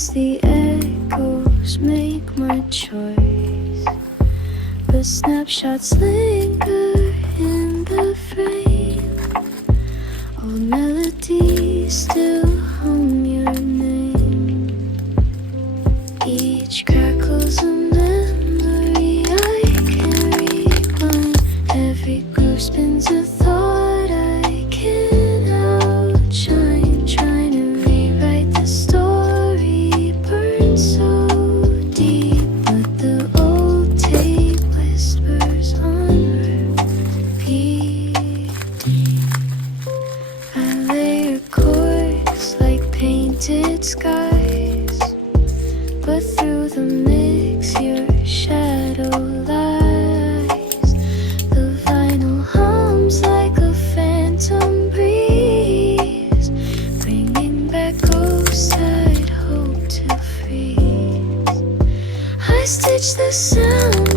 face the echoes, make my choice. The snapshots linger in the frame. Old melodies still hum your name. Each crackle's a memory I can rewind. Every groove spins a thought I can outshine. Trying to rewrite the story, burns so deep, but the old tape whispers on repeat. I layer chords like painted skies, but through the mix your shadow lies. The vinyl hums like a phantom breeze, bringing back ghosts I'd hoped to freeze. I stitch the sound